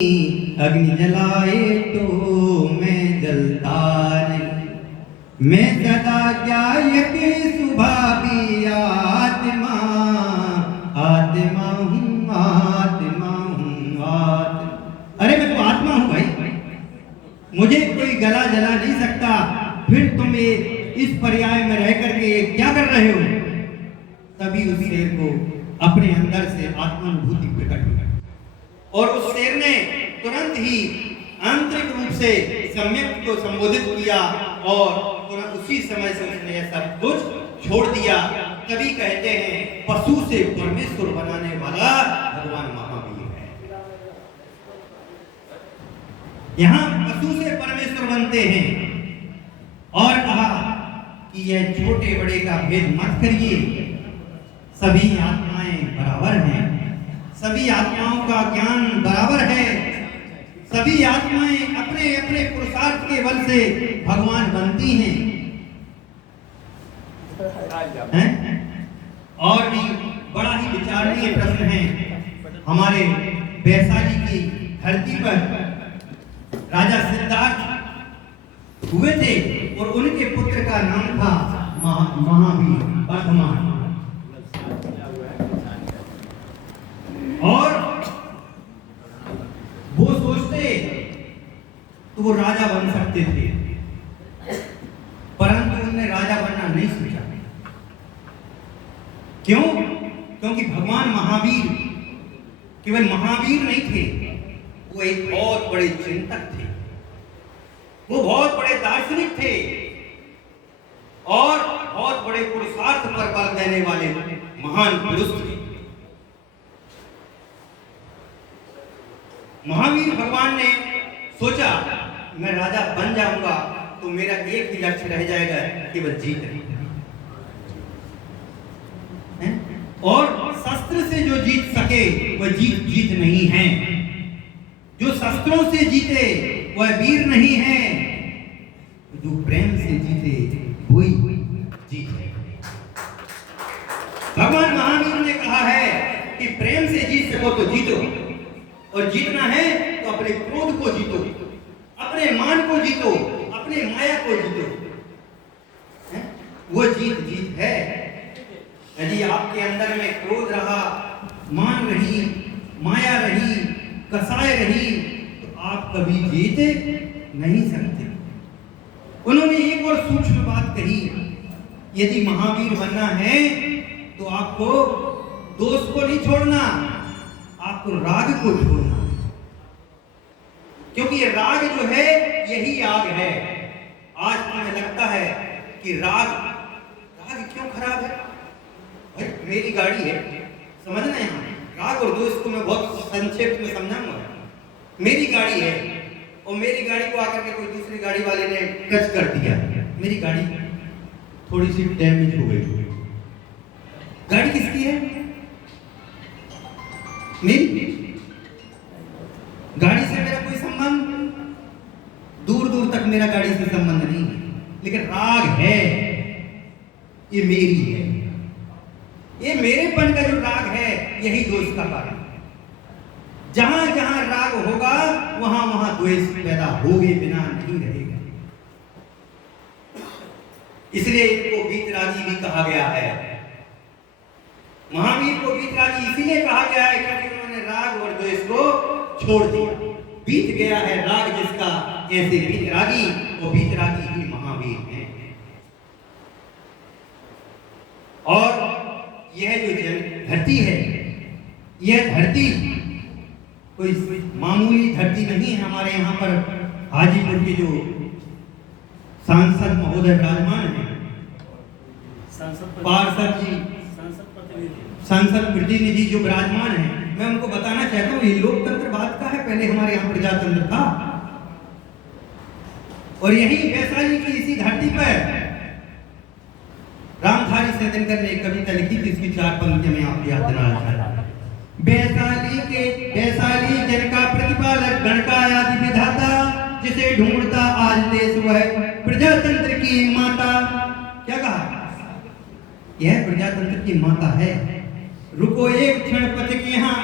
अग्नि जलाए तो मैं जलता नहीं, मैं सदा ज्ञायक सुभावी आत्मा, आत्मा हूँ आत्मा हूँ आत्मा। अरे मैं तो आत्मा हूँ भाई, मुझे कोई गला जला नहीं सकता। फिर तुम ये इस पर्याय में रह करके क्या कर रहे हो? तभी उस शेर को अपने अंदर से आत्मानुभूति प्रकट हुई और उस शेर ने तुरंत ही आंतरिक रूप से सम्यक को संबोधित किया और तुरंत उसी समय से उसने यह सब कुछ छोड़ दिया। तभी कहते हैं पशु से परमेश्वर बनाने वाला भगवान महावीर है। यहाँ पशु से परमेश्वर बनते हैं और कहा कि यह छोटे बड़े का भेद मत करिए, सभी आत्माएं बराबर हैं, सभी आत्माओं का ज्ञान बराबर है, सभी आत्माएं अपने अपने पुरुषार्थ के बल से भगवान बनती हैं। और भी बड़ा ही विचारणीय प्रश्न है। हमारे वैशाली की धरती पर राजा सिद्धार्थ हुए थे और उनके पुत्र का नाम था महावीर वर्धमान। और वो सोचते तो वो राजा बन सकते थे, परंतु उन्होंने राजा बनना नहीं सोचा। क्यों? क्योंकि भगवान महावीर केवल महावीर नहीं थे, वो एक बहुत बड़े चिंतक थे, वो बहुत बड़े दार्शनिक थे और बहुत बड़े पुरुषार्थ पर बल देने वाले महान पुरुष थे। महावीर भगवान ने सोचा मैं राजा बन जाऊंगा तो मेरा एक ही लक्ष्य रह जाएगा, केवल जीत है। और शस्त्र से जो जीत सके वह जीत नहीं है, जो शस्त्रों से जीते वह वीर नहीं है, जो प्रेम से जीते वही जीत है। भगवान महावीर ने कहा है कि प्रेम से जीत सको तो जीतो, और जीतना है तो अपने क्रोध को जीतो, अपने मान को जीतो, अपने माया को जीतो। वो जीत है। यदि आपके अंदर में क्रोध रहा, मान रही, माया रही, कसाय रही, तो आप कभी जीत नहीं सकते। उन्होंने एक और सूक्ष्म बात कही, यदि महावीर बनना है तो आपको दोष को नहीं छोड़ना, आपको राग को छोड़ना, क्योंकि ये राग जो है यही आग है। आज हमें लगता है कि राग क्यों खराब है? भाई मेरी गाड़ी है, समझना यहाँ राग और दोष को मैं बहुत संक्षेप में समझाऊंगा। मेरी गाड़ी है और मेरी गाड़ी को आकर के कोई दूसरी गाड़ी वाले ने टच कर दिया, मेरी गाड़ी थोड़ी सी डैमेज हो गई। गाड़ी किसकी है? मेरी। गाड़ी से मेरा कोई संबंध, दूर दूर तक मेरा गाड़ी से संबंध नहीं है, लेकिन राग है, ये मेरी है, ये मेरेपन का जो राग है यही दोष का कारण है। जहां जहां राग होगा वहां वहां द्वेष पैदा होगे बिना नहीं रहेगा। इसलिए इनको वीतरागी भी कहा गया है। महावीर को वीतरागी इसीलिए कहा गया है क्योंकि उन्होंने राग और द्वेष को छोड़ दिया। बीत गया है राग जिसका, ऐसे वीतरागी, वो वीतरागी ही महावीर हैं। और यह जो धरती है, यह धरती कोई मामूली धरती नहीं है। हमारे यहाँ पर हाजीपुर के जो सांसद महोदय विराजमान हैं, पार्षद जी, सांसद प्रतिनिधि जो विराजमान है, मैं उनको बताना चाहता हूँ ये लोकतंत्र बात का है, पहले हमारे यहाँ प्रजातंत्र था। और यही वैशाली की इसी धरती पर रामधारी सिंह ने एक कविता लिखी थी, इसकी 4 पंक्तियां में आपको याद दिलाना चाहता हूं। वैशाली जन का प्रतिपालक, गण का आदि विधाता, जिसे ढूंढता आज देश वह प्रजातंत्र की माता। क्या कहा? यह प्रजातंत्र की माता है। रुको एक क्षण पथिक यहाँ,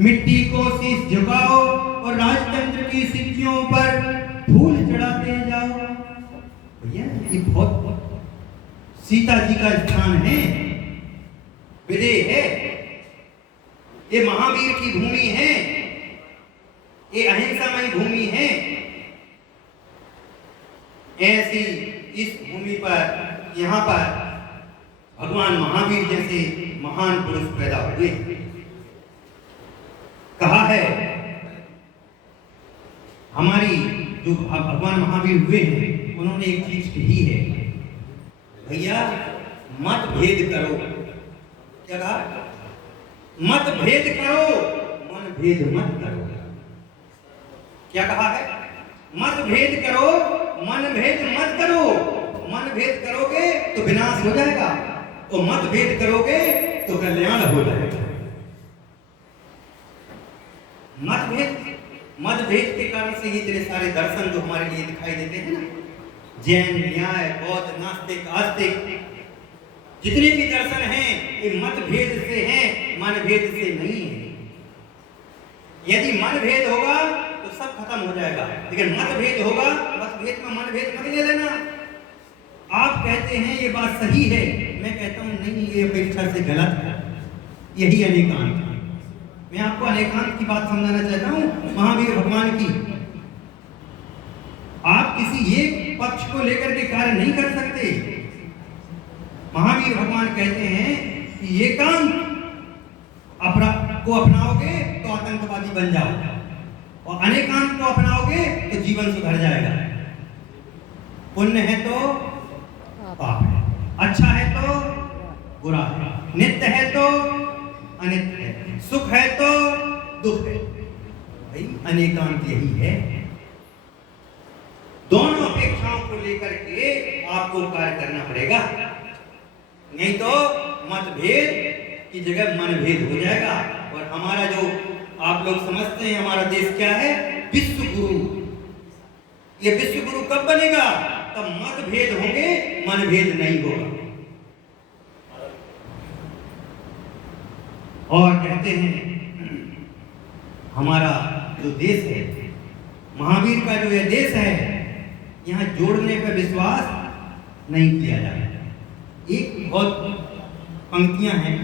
मिट्टी को शीश झुकाओ और राजतंत्र की सिद्धियों पर फूल चढ़ाते जाओ। भैया ये बहुत सीता जी का स्थान है, विदेह है, ये महावीर की भूमि है, ये अहिंसामयी भूमि है। ऐसी इस भूमि पर, यहाँ पर भगवान महावीर जैसे महान पुरुष पैदा हुए। कहा है हमारी जो भगवान महावीर हुए हैं उन्होंने एक चीज कही है, भैया मत भेद करो। क्या कहा? मत भेद करो, मन भेद मत करो। क्या कहा है? मत भेद करो, मन भेद मत करो। मन भेद करोगे तो विनाश हो जाएगा और मत भेद करोगे तो कल्याण हो जाएगा। मतभेद के कारण से ही इतने सारे दर्शन जो हमारे लिए दिखाई देते हैं ना, जैन, न्याय, बौद्ध, नास्तिक, आस्तिक, जितने भी दर्शन हैं ये मतभेद से हैं, मनभेद से नहीं है। यदि मनभेद होगा तो सब खत्म हो जाएगा, लेकिन मतभेद होगा, मतभेद में मनभेद मत ले लेना। आप कहते हैं ये बात सही है, मैं कहता हूं नहीं, ये अपेक्षा से गलत है। यही अनेकांत है। मैं आपको अनेकांत की बात समझाना चाहता हूं, महावीर भगवान की। आप किसी एक पक्ष को लेकर के कार्य नहीं कर सकते। महावीर भगवान कहते हैं कि एकांत को अपनाओगे तो आतंकवादी बन जाओ, और अनेकांत को अपनाओगे तो जीवन सुधर जाएगा। पुण्य है तो पाप है, अच्छा है तो बुरा है, नित्य है तो अनित्य है, सुख है तो दुख है। भाई अनेकांत यही है। दोनों अपेक्षाओं को लेकर के आपको कार्य करना पड़ेगा, नहीं तो मतभेद की जगह मनभेद हो जाएगा। और हमारा जो आप लोग समझते हैं हमारा देश क्या है, विश्व गुरु। ये विश्व गुरु कब बनेगा? तब मतभेद होंगे, मनभेद नहीं होगा। और कहते हैं हमारा जो देश है, महावीर का जो यह देश है, यहाँ जोड़ने पर विश्वास नहीं किया जाता। एक बहुत पंक्तियां हैं,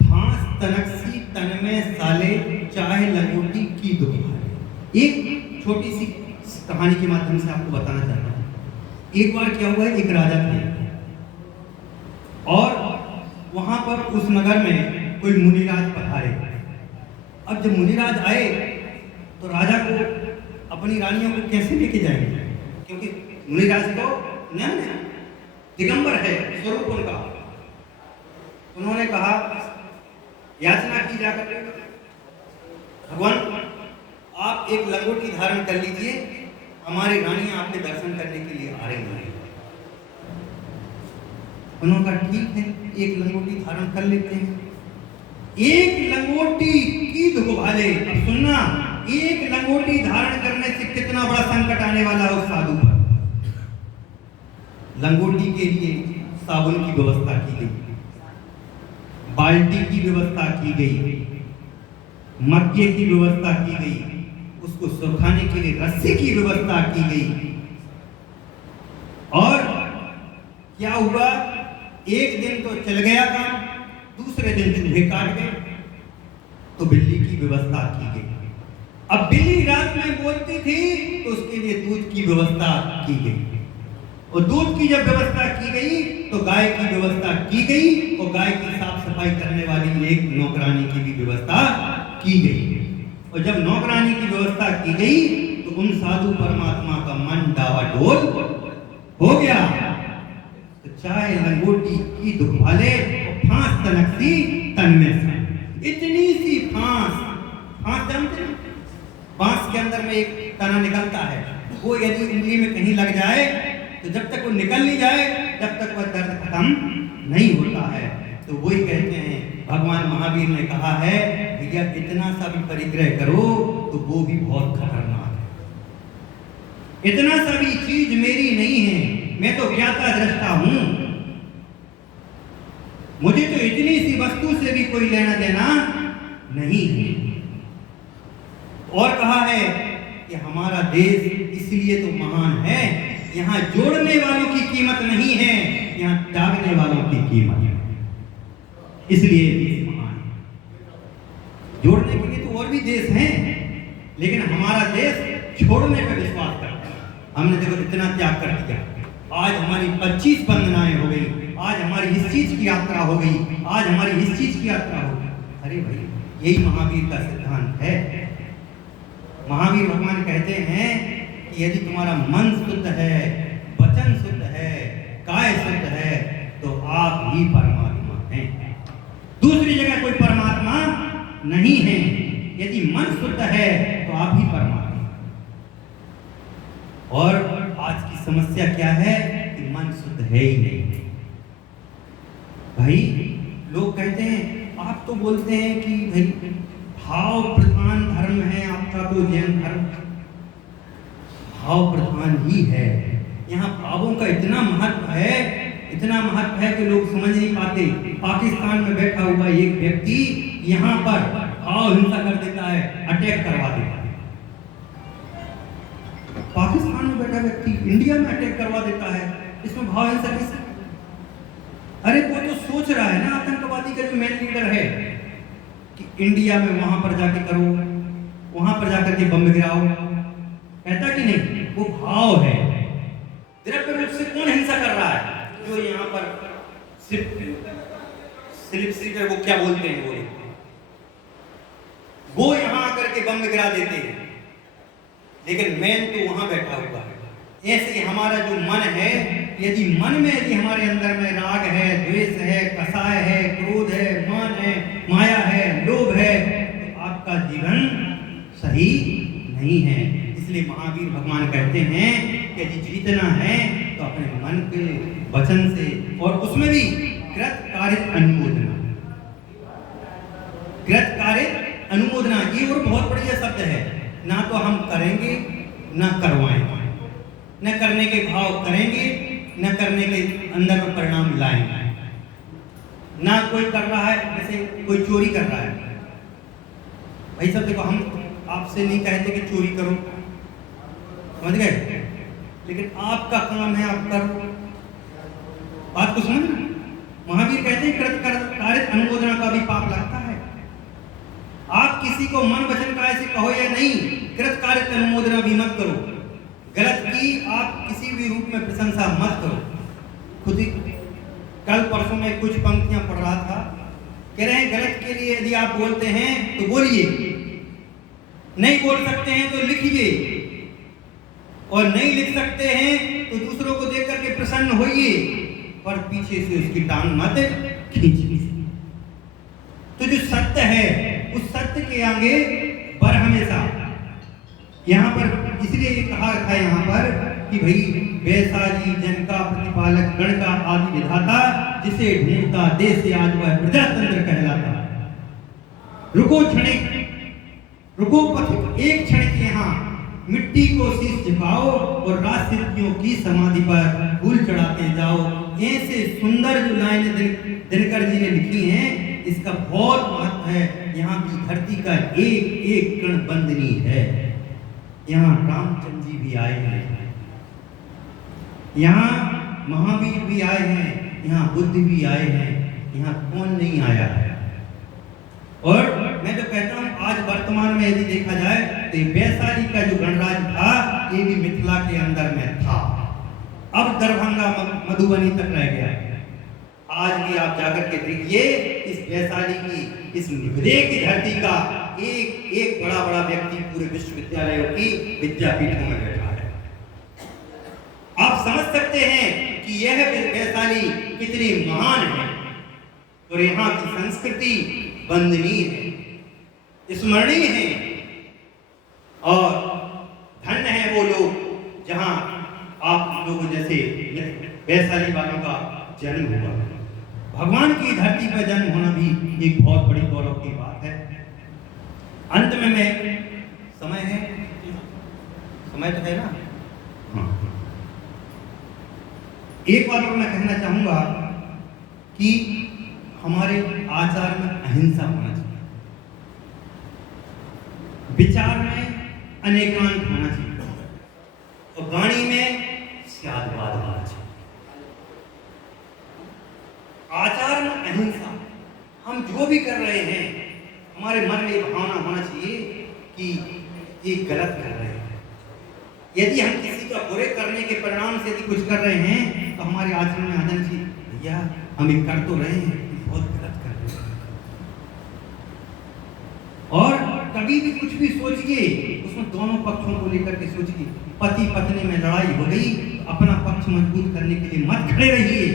फांस तनकसी तन में साले चाहे लंगोटी की दुख। एक छोटी सी कहानी के माध्यम से आपको बताना चाहता हूँ। एक बार क्या हुआ, एक राजा थे और वहां पर उस नगर में कोई मुनिराज पधारे। अब जब मुनिराज आए तो राजा को अपनी रानियों को कैसे लेके जाएंगे, क्योंकि मुनिराज तो नया दिगंबर है स्वरूप उनका। उन्होंने कहा, याचना की जाकर, भगवान आप एक लंगोटी धारण कर लीजिए, हमारी रानियां आपके दर्शन करने के लिए आ रही हैं। उन्होंने कहा ठीक है, एक लंगोटी धारण कर लेते हैं। एक लंगोटी की दुख भाले। अब सुनना, एक लंगोटी धारण करने से कितना बड़ा संकट आने वाला है उस साधु पर। लंगोटी के लिए साबुन की व्यवस्था की गई, बाल्टी की व्यवस्था की गई, मक्के की व्यवस्था की गई, उसको सुखाने के लिए रस्सी की व्यवस्था की गई। और क्या हुआ, एक दिन तो चल गया काम, दूसरे दिन चूहे काट गए, तो बिल्ली की व्यवस्था की गई। अब बिल्ली रात में बोलती थी तो उसके लिए दूध की व्यवस्था की गई, और दूध की जब व्यवस्था की गई तो गाय की व्यवस्था की गई, और गाय की साफ सफाई करने वाली एक नौकरानी की भी व्यवस्था की गई। और जब नौकरानी की व्यवस्था की गई तो उन साधु परमात्मा का मन डावाडोल हो गया। तो चाहे लंगोटी की दुख भाले और फांस तनकसी तन में से। इतनी सी फांस जानते हैं, बांस के अंदर में एक तना निकलता है, वो यदि उंगली में कहीं लग जाए तो जब तक वो निकल नहीं जाए तब तक वह दर्द खत्म नहीं होता है। तो वही कहते हैं, भगवान महावीर ने कहा है, भैया इतना सा भी परिग्रह करो तो वो भी बहुत खतरनाक है। इतना सा भी चीज मेरी नहीं है, मैं तो ज्ञाता दृष्टा हूं, मुझे तो इतनी सी वस्तु से भी कोई लेना देना नहीं है। और कहा है कि हमारा देश इसलिए तो महान है, यहाँ जोड़ने वालों की कीमत नहीं है, यहाँ त्यागने वालों की कीमत है, इसलिए देश महान है। जोड़ने के लिए तो और भी देश हैं, लेकिन हमारा देश छोड़ने पर विश्वास करता है। हमने देखो इतना त्याग कर दिया, आज हमारी 25 वंदनाएं हो गई, आज हमारी इस चीज की यात्रा हो गई, आज हमारी इस चीज की यात्रा हो गई। अरे भाई, यही महावीर का सिद्धांत है। महावीर भगवान कहते हैं कि यदि तुम्हारा मन शुद्ध है, वचन शुद्ध है, काय शुद्ध है, तो आप ही परमात्मा हैं। दूसरी जगह कोई परमात्मा नहीं है। यदि मन शुद्ध है तो आप ही परमात्मा। और आज की समस्या क्या है कि मन शुद्ध है ही नहीं। भाई, लोग कहते हैं, आप तो बोलते हैं कि भाई भाव प्रधान धर्म है आपका, तो जैन धर्म भाव प्रधान ही है। यहाँ भावों का इतना महत्व है, इतना महत्व है कि लोग समझ नहीं पाते। पाकिस्तान में बैठा हुआ एक व्यक्ति यहाँ पर भाव हिंसा कर देता है, अटैक करवा देता है। पाकिस्तान में बैठा व्यक्ति इंडिया में अटैक करवा देता है, इसमें भाव हिंसा किस? अरे वो तो सोच रहा है ना, आतंकवादी का जो मेन लीडर है, कि इंडिया में वहां पर जाके करो, वहां पर जाकर के बम गिराओ, कहता कि नहीं? वो भाव है। द्रव्य रूप से कौन हिंसा कर रहा है? जो यहाँ पर स्लिप सीटर, वो क्या बोलते हैं, वो यहाँ आकर के बम गिरा देते हैं, लेकिन मैन तो वहां बैठा हुआ है। ऐसे ही हमारा जो मन है, यदि मन में यदि हमारे अंदर में राग है, द्वेष है, कसाय है, क्रोध है, मान है, माया है, लोभ है, तो आपका जीवन सही नहीं है। इसलिए महावीर भगवान कहते हैं कि यदि जीतना है तो अपने मन के वचन से, और उसमें भी कृत कारित अनुमोदना। कृत कारित अनुमोदना, ये और बहुत बढ़िया शब्द है। ना तो हम करेंगे ना करवाएंगे, न करने के भाव करेंगे, न करने के अंदर में परिणाम लाएंगे। ना कोई कर रहा है, जैसे कोई चोरी कर रहा है, भाई सब देखो, हम आपसे नहीं कहते कि चोरी करो, समझ गए, लेकिन आपका काम है, आप करो। बात को समझ। महावीर कहते हैं कृत कारित अनुमोदना का भी पाप लगता है। आप किसी को मन वचन काय से कहो या नहीं, कृत कारित अनुमोदना भी मत करो। गलत की आप किसी भी रूप में प्रशंसा मत करो। खुद ही कल परसों में कुछ पंक्तियां पढ़ रहा था, कह रहे हैं गलत के लिए यदि आप बोलते हैं तो बोलिए, नहीं बोल सकते हैं तो लिखिए, और नहीं लिख सकते हैं तो दूसरों को देख करके प्रसन्न होइए, पर पीछे से उसकी टांग मत खींचिए। तो जो सत्य है उस सत्य के आगे बर हमेशा। यहाँ पर इसलिए ये कहा था यहाँ पर कि भाई वैशाली जन का प्रतिपालक, गण का आदि विधाता, जिसे ढूंढता देश से आज वह प्रजातंत्र कहलाता। रुको क्षणिक, रुको पथिक, एक क्षण के यहाँ मिट्टी को शीश झुकाओ और राजसिद्धियों की समाधि पर फूल चढ़ाते जाओ। ऐसे सुंदर जो लाइनें दिनकर जी ने लिखी हैं, इसका बहुत महत्व है। यहाँ की धरती का एक एक कण बंदनी है। यहाँ रामचंद्र जी भी आए हैं, यहाँ महावीर भी आए हैं, यहाँ बुद्ध भी आए हैं, यहाँ कौन नहीं आया है। और मैं तो कहता हूँ आज वर्तमान में यदि देखा जाए तो वैशाली का जो गणराज्य था ये भी मिथिला के अंदर में था, अब दरभंगा मधुबनी तक रह गया है। आज भी आप जाकर के देखिए इस वैशाली की, इस निभरे की धरती का एक एक बड़ा बड़ा व्यक्ति पूरे विश्वविद्यालयों की विद्यापीठों में बैठा है। आप समझ सकते हैं कि यह वैशाली कितनी महान है, और यहाँ की संस्कृति वंदनीय है, स्मरणीय है, और धन्य है वो लोग जहाँ आप लोगों जैसे वैशाली वालों का जन्म हुआ। भगवान की धरती पर जन्म होना भी एक बहुत बड़ी गौरव की बात है। अंत में मैं, समय है, समय तो है ना, हाँ, एक बात और मैं कहना चाहूंगा कि हमारे आचार में अहिंसा होना चाहिए। विचार में अनेकांत होना चाहिए और वाणी में स्यादवाद होना चाहिए। आचार में अहिंसा। हम जो भी कर रहे हैं हमारे मन में ये भावना होना चाहिए कि ये गलत कर रहे हैं। यदि हम किसी का बुरे करने के परिणाम से यदि कुछ कर रहे हैं तो हमारे आचरण में आ जाना चाहिए, भैया हम ये कर तो रहे हैं, बहुत गलत कर रहे हैं। और कभी भी कुछ भी सोचिए उसमें दोनों पक्षों को लेकर के सोचिए। पति पत्नी में लड़ाई हो गई, अपना पक्ष मजबूत करने के लिए मत खड़े रहिए,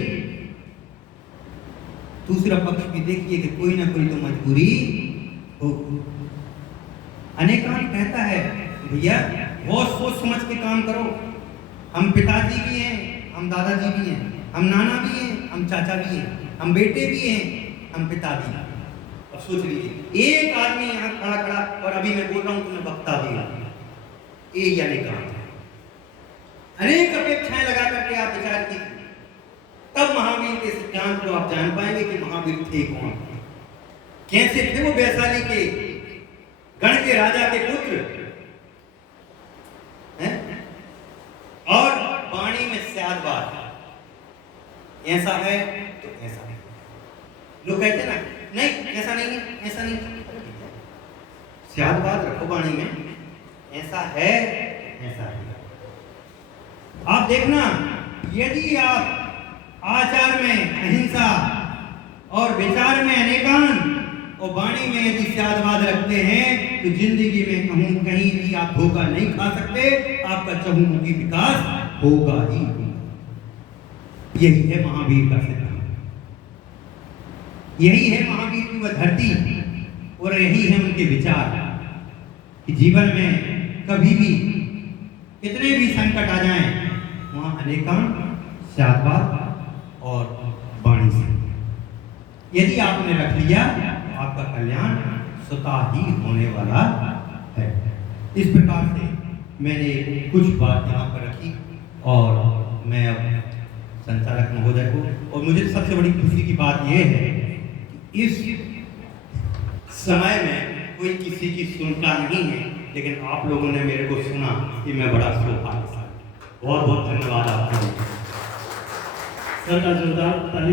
दूसरा पक्ष भी देखिए कि कोई ना कोई तो मजबूरी हो। अनेकांत कहता है भैया बहुत सोच समझ के काम करो। हम पिताजी भी हैं, हम दादाजी भी हैं, हम नाना भी हैं, हम चाचा भी हैं, हम बेटे भी हैं, हम पिता भी हैं। अब सोच लीजिए एक आदमी यहाँ खड़ा खड़ा और अभी मैं बोल रहा हूँ तो मैं वक्ता भी हूँ। ये अनेकांत है। अनेक अपेक्षाएं लगा करके आप विचार कीजिए, तब महावीर के सिद्धांत को आप जान पाएंगे कि महावीर थे कौन, कैसे थे वो। वैशाली के गण के राजा के पुत्र हैं और वाणी में स्यादवाद। ऐसा है तो ऐसा है। लोग कहते ना नहीं ऐसा नहीं है, ऐसा नहीं है। स्यादवाद रखो वाणी में, ऐसा है ऐसा है। आप देखना यदि आप आचार में अहिंसा और विचार में अनेकांत और वाणी में यदि स्यादवाद रखते हैं तो जिंदगी में कहीं भी आप धोखा नहीं खा सकते, आपका चहुमुखी विकास होगा ही। यही है महावीर का सिद्धांत, यही है महावीर की वह धरती और यही है उनके विचार कि जीवन में कभी भी कितने भी संकट आ जाएं वहां अनेकांत, स्यादवाद और वाणी से यदि आपने रख लिया तो आपका कल्याण स्वतः ही होने वाला है। इस प्रकार से मैंने कुछ बात यहाँ पर रखी और मैं अब संचालक महोदय को, और मुझे सबसे बड़ी खुशी की बात यह है कि इस समय में कोई किसी की सुनता नहीं है, लेकिन आप लोगों ने मेरे को सुना कि मैं बड़ा सौभाग्यशाली। बहुत बहुत धन्यवाद आपका। सर का जोरदार ताली।